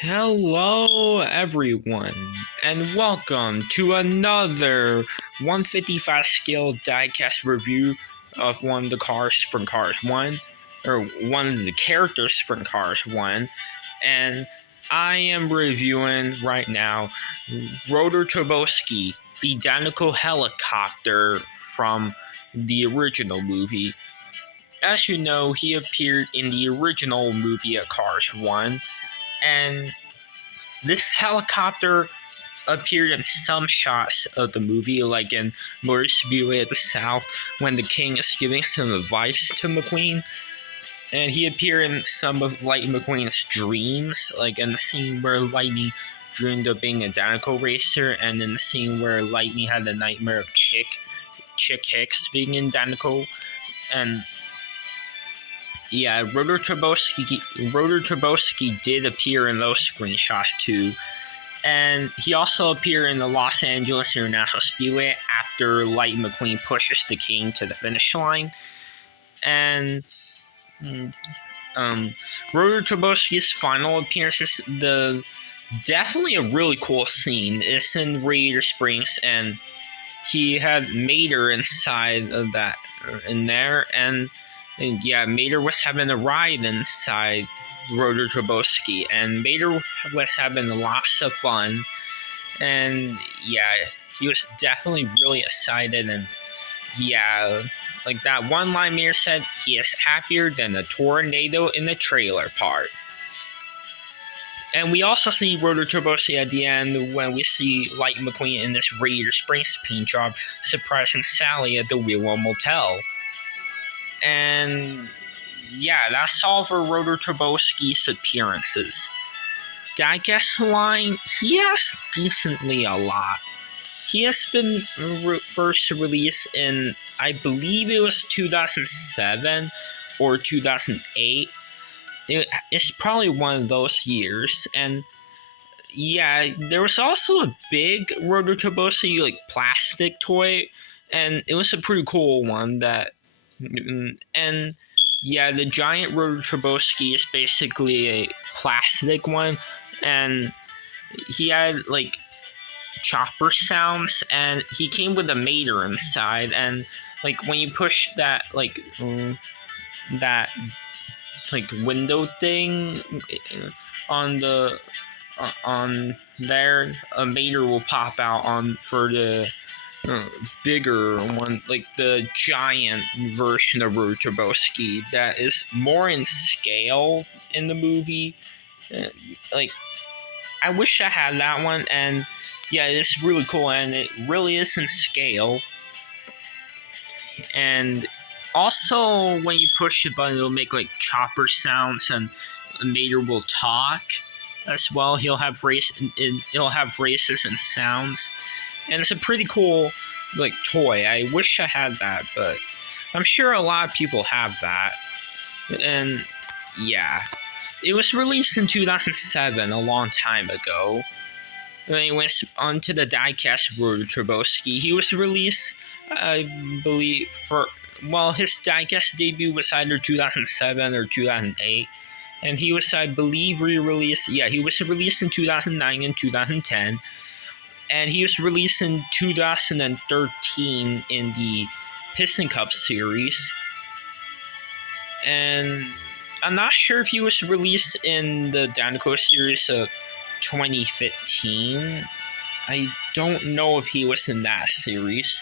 Hello, everyone, and welcome to another 155 scale diecast review of one of the cars from Cars 1, or one of the characters from Cars 1, and I am reviewing right now Rotor Turbosky, the Dinoco helicopter from the original movie. As you know, he appeared in the original movie of Cars 1, and this helicopter appeared in some shots of the movie, like in Motor Speedway at the South, when the King is giving some advice to McQueen. And he appeared in some of Lightning McQueen's dreams, like in the scene where Lightning dreamed of being a Dinoco racer, and in the scene where Lightning had the nightmare of Chick Hicks being in Dinoco. And yeah, Rotor Turbosky did appear in those screenshots too. And he also appeared in the Los Angeles International Speedway after Lightning McQueen pushes the King to the finish line. And Rotor Turbosky's final appearance is definitely a really cool scene. It's in Radiator Springs, and he had Mater inside of that in there, and yeah, Mater was having a ride inside Rotor Turbosky, and Mater was having lots of fun, and yeah, he was definitely really excited, and yeah, like that one line Mater said, he is happier than a tornado in the trailer park. And we also see Rotor Turbosky at the end when we see Lightning McQueen in this Radiator Springs paint job surprising Sally at the Wheelwell Motel. And yeah, that's all for Rotor Turbosky's appearances. Diecast line, he has decently a lot. He has been first released in, I believe it was 2007 or 2008. It's probably one of those years. And yeah, there was also a big Rotor Turbosky like plastic toy, and it was a pretty cool one that. And yeah, the giant Rotor Turbosky is basically a plastic one, and he had like chopper sounds, and he came with a Mater inside, and like when you push that window thing on the on there, a Mater will pop out on for the bigger one, like the giant version of Rotor Turbosky that is more in scale in the movie. Like, I wish I had that one, and yeah, it's really cool, and it really is in scale. And also, when you push the button, it'll make like chopper sounds, and Mater will talk as well. It'll have races and sounds. And it's a pretty cool like toy. I wish I had that, but I'm sure a lot of people have that. And yeah, it was released in 2007, a long time ago. When he went onto the diecast Rotor Turbosky, he was released, I believe, his diecast debut was either 2007 or 2008. And he was, I believe, re-released. Yeah, he was released in 2009 and 2010. And he was released in 2013 in the Piston Cup series. And I'm not sure if he was released in the Dinoco series of 2015. I don't know if he was in that series.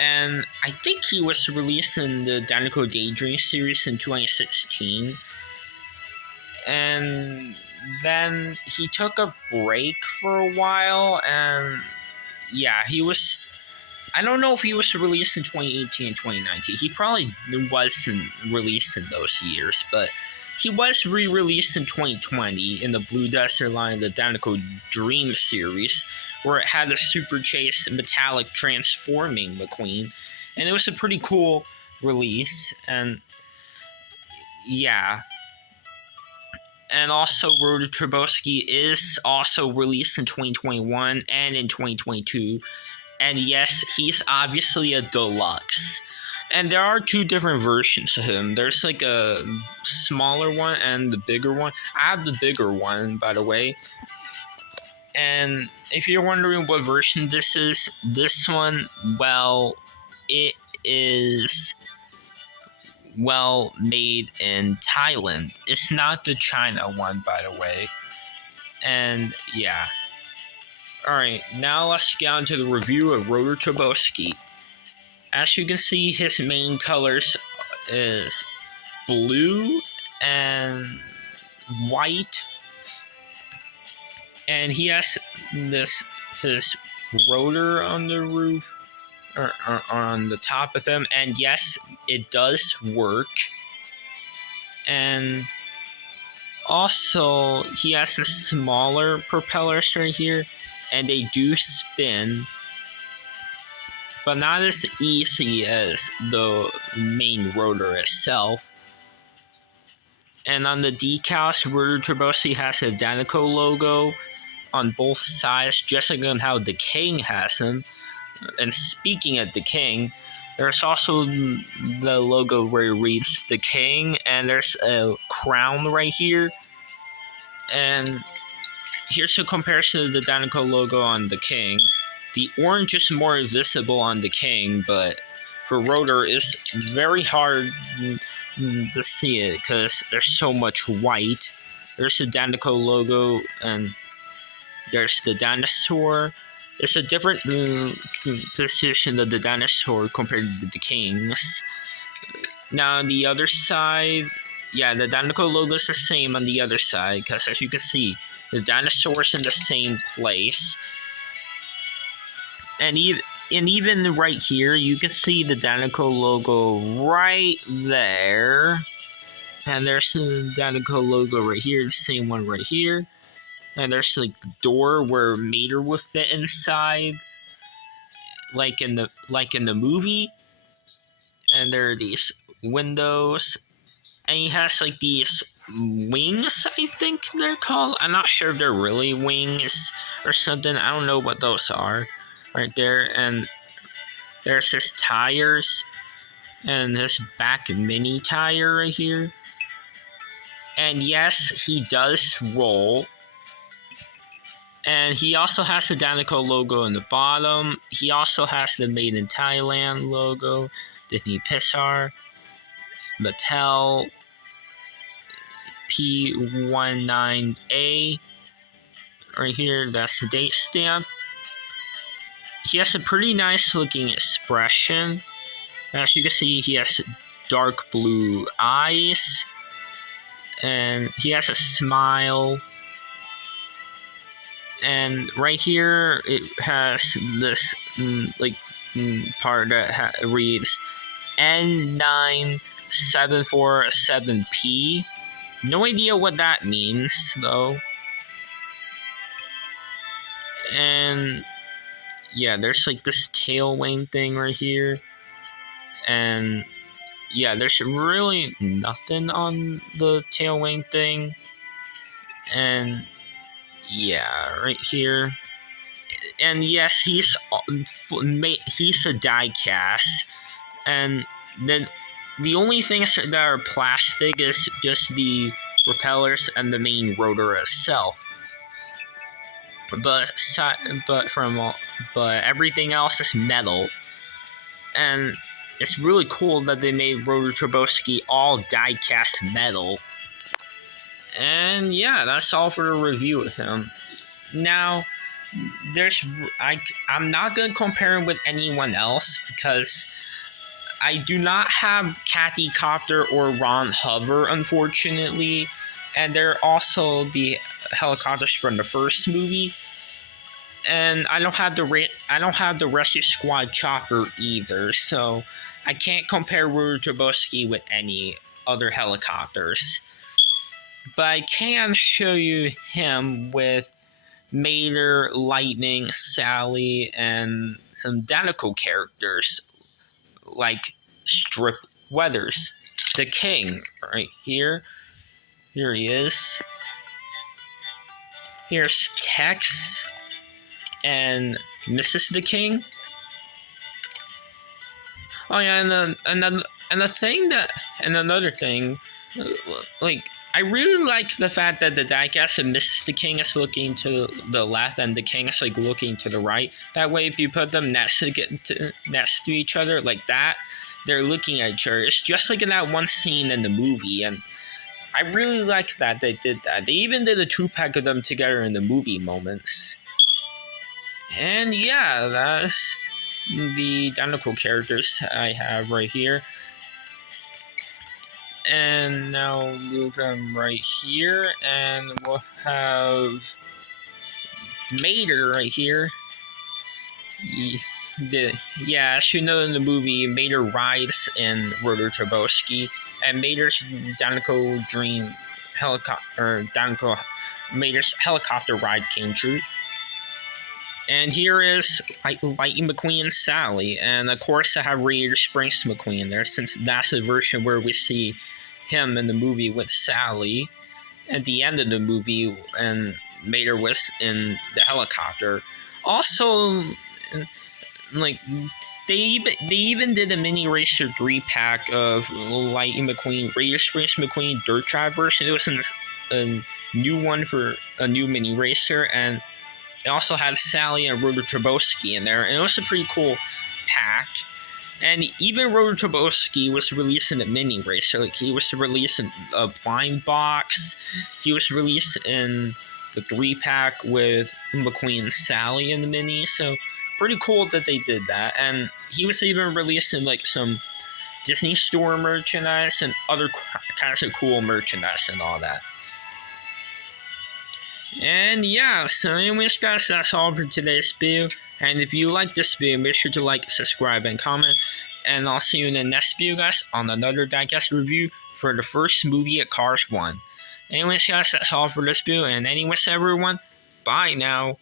And I think he was released in the Dinoco Daydream series in 2016. And then he took a break for a while, and yeah, I don't know if he was released in 2018 and 2019. He probably wasn't released in those years, but he was re-released in 2020 in the Blue Desert line of the Dinoco Dream series, where it had a Super Chase metallic transforming McQueen, and it was a pretty cool release. And yeah. And also, Rotor Turbosky is also released in 2021 and in 2022. And yes, he's obviously a deluxe. And there are two different versions of him. There's like a smaller one and the bigger one. I have the bigger one, by the way. And if you're wondering what version this is, this one, well, it is made in Thailand. It's not the China one, by the way. And yeah. Alright, now let's get on to the review of Rotor Turbosky. As you can see, his main colors is blue and white. And he has his rotor on the roof, or on the top of them. And yes, it does work. And also, he has a smaller propellers right here, and they do spin, but not as easy as the main rotor itself. And on the decals, Rotor Turbosky has a Danico logo on both sides, just like on how the King has them. And speaking of the King, there's also the logo where it reads the King, and there's a crown right here. And here's a comparison of the Danico logo on the King. The orange is more visible on the King, but for Rotor, it's very hard to see it because there's so much white. There's the Danico logo, and there's the dinosaur. It's a different position of the dinosaur compared to the King's. Now on the other side, yeah, the Danico logo is the same on the other side, because as you can see, the dinosaur's in the same place. And even right here, you can see the Danico logo right there. And there's the Danico logo right here, the same one right here. And there's like the door where Mater would fit inside, like in the movie. And there are these windows, and he has like these wings, I think they're called. I'm not sure if they're really wings or something. I don't know what those are. Right there, and there's his tires, and this back mini tire right here. And yes, he does roll. And he also has the Danico logo in the bottom. He also has the Made in Thailand logo, Disney Pixar, Mattel, P19A. Right here, that's the date stamp. He has a pretty nice looking expression. As you can see, he has dark blue eyes, and he has a smile. And right here, it has this part that reads N9747P. No idea what that means though. And yeah, there's like this tail wing thing right here. And yeah, there's really nothing on the tail wing thing. And yeah, right here. And yes, he's a die cast. And then the only things that are plastic is just the propellers and the main rotor itself. But everything else is metal. And it's really cool that they made Rotor Turbosky all die-cast metal. And yeah, that's all for the review of him. Now, I'm not going to compare him with anyone else, because I do not have Cathy Copter or Ron Hover, unfortunately. And they're also the helicopters from the first movie. And I don't have the Rescue Squad chopper either, so I can't compare Rotor Turbosky with any other helicopters. But I can show you him with Mater, Lightning, Sally, and some Danico characters like Strip Weathers, the King, right here. Here he is. Here's Tex and Mrs. the King. Oh yeah, and the thing that and another thing, like I really like the fact that the diecast of Mr. King is looking to the left and the King is like looking to the right. That way, if you put them next to each other like that, they're looking at each other. It's just like in that one scene in the movie, and I really like that they did that. They even did a 2-pack of them together in the movie moments. And yeah, that's the identical characters I have right here. And now move them right here, and we'll have Mater right here. As you know in the movie, Mater rides in Rotor Turbosky, and Mater's identical dream helicopter, identical Mater's helicopter ride came true. And here is Lightning McQueen and Sally, and of course I have Radiator Springs McQueen there, since that's the version where we see him in the movie with Sally at the end of the movie, and Mater was in the helicopter. Also, like they even did a mini racer 3-pack of Lightning McQueen, Radiator Springs McQueen dirt drive version. It was a new one for a new mini racer, and it also had Sally and Rotor Turbosky in there, and it was a pretty cool pack. And even Rotor Turbosky was released in a mini racer. Like, he was released in a blind box. He was released in the 3-pack with McQueen and Sally in the mini. So pretty cool that they did that. And he was even released in like some Disney Store merchandise and other kinds of cool merchandise and all that. And yeah, so anyways guys, that's all for today's video. And if you like this video, make sure to like, subscribe, and comment. And I'll see you in the next video guys on another diecast review for the first movie at Cars 1. Anyways guys, that's all for this video. And anyways everyone, bye now.